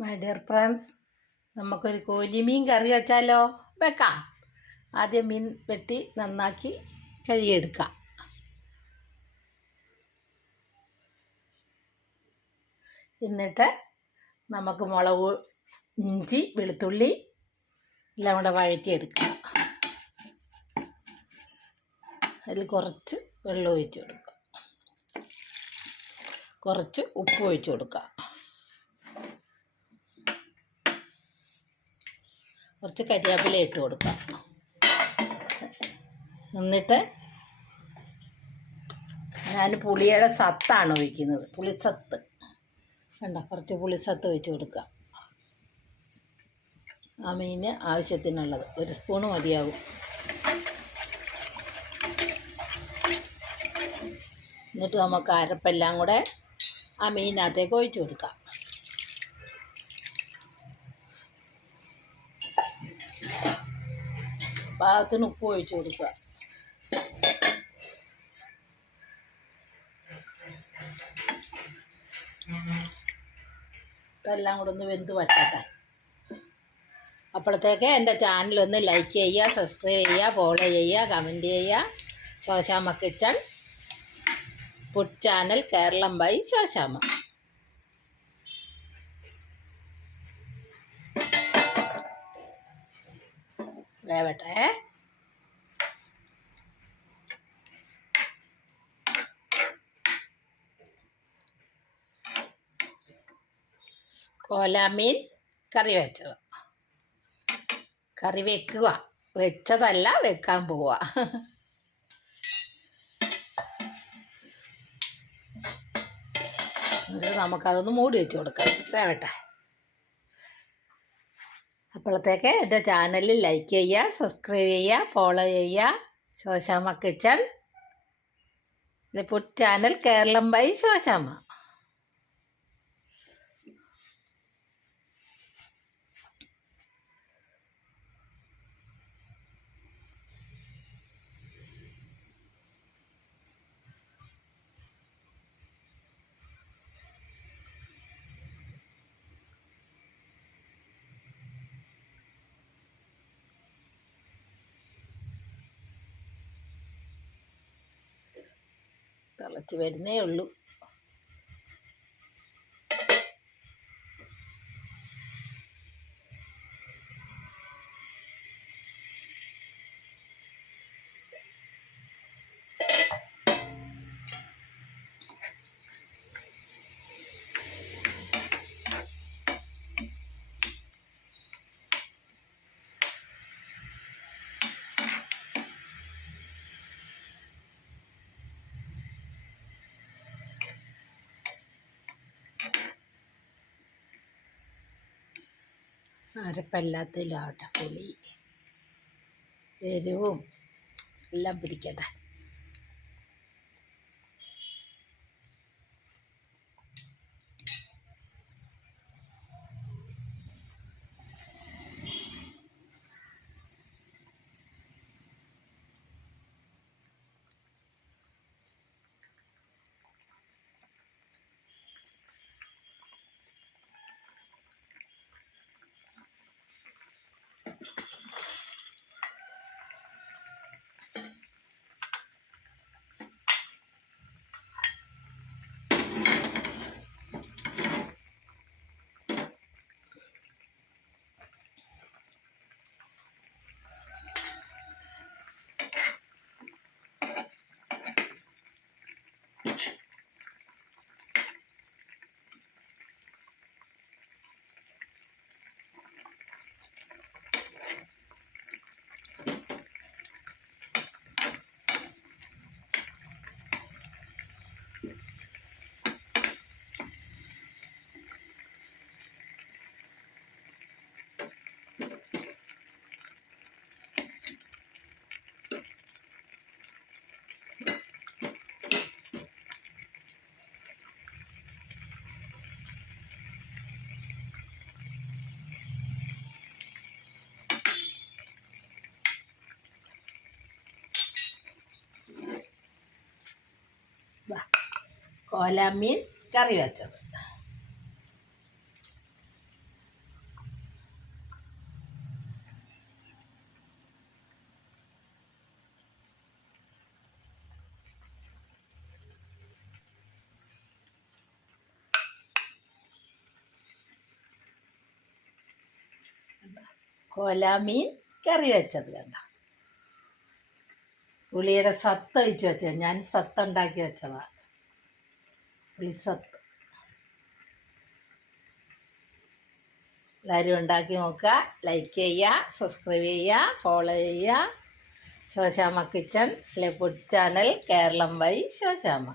My dear friends നമുക്കൊരു കോലിമീൻ കറി വെച്ചാലോ? വെക്കാം. ആദ്യം മീൻ വെട്ടി നന്നാക്കി കഴുകിയെടുക്കാം. എന്നിട്ട് നമുക്ക് മുളക് ഇഞ്ചി വെളുത്തുള്ളി എല്ലാം കൂടെ വഴറ്റിയെടുക്കാം. അതിൽ കുറച്ച് വെള്ളം ഒഴിച്ച് കൊടുക്കുക കുറച്ച് ഉപ്പ് ഒഴിച്ച് കൊടുക്കുക കുറച്ച് കരിയാപ്പില ഇട്ട് കൊടുക്കാം. എന്നിട്ട് ഞാൻ പുളിയുടെ സത്താണ് ഒഴിക്കുന്നത്. പുളിസത്ത്. കണ്ട? കുറച്ച് പുളിസത്ത് ഒഴിച്ച് കൊടുക്കുക. ആ മീന് ആവശ്യത്തിനുള്ളത്. ഒരു സ്പൂൺ മതിയാകും എന്നിട്ട് നമുക്ക് അരപ്പെല്ലാം കൂടെ ആ മീനകത്തേക്ക് ഒഴിച്ചു കൊടുക്കാം. പാകത്തിന് ഉപ്പ് ഒഴിച്ചു കൊടുക്കുക. ഇതെല്ലാം കൂടെ ഒന്ന് വെന്ത് വറ്റട്ടെ. അപ്പോഴത്തേക്ക് എന്റെ ചാനൽ ഒന്ന് ലൈക്ക് ചെയ്യുക സബ്സ്ക്രൈബ് ചെയ്യുക ഫോളോ ചെയ്യുക കമന്റ് ചെയ്യുക. Shoshamma kitchen food channel Keralam by Shoshamma വേവട്ടെ. കോലാമീൻ കറി വെച്ചത്. കറി വെക്കുക. വെച്ചതല്ല വെക്കാൻ പോവുക. എന്നിട്ട് നമുക്കതൊന്ന് മൂടി വെച്ച് കൊടുക്കാം. വേവട്ടെ. അപ്പോഴത്തേക്ക് എന്റെ ചാനലിൽ ലൈക്ക് ചെയ്യുക സബ്സ്ക്രൈബ് ചെയ്യുക ഫോളോ ചെയ്യുക. Shoshamma kitchen. Food channel Keralam by Shoshamma. തിളച്ച് വരുന്നേ ഉള്ളൂ. അരപ്പെല്ലാത്തിലാവട്ടെ പുളി. എരിവും എല്ലാം പിടിക്കട്ടെ. കോലാമീൻ കറി വെച്ചത്. കോലാമീൻ കറി വെച്ചത് കണ്ട? പുളിയുടെ സത്ത ഒഴിച്ച് വെച്ചത്. ഞാൻ സത്ത ഉണ്ടാക്കി വെച്ചതാണ് പുളിസത്ത് എല്ലാവരും ഉണ്ടാക്കി നോക്കുക. ലൈക്ക് ചെയ്യുക സബ്സ്ക്രൈബ് ചെയ്യുക ഫോളോ ചെയ്യുക. Shoshamma kitchen food channel Keralam by Shoshamma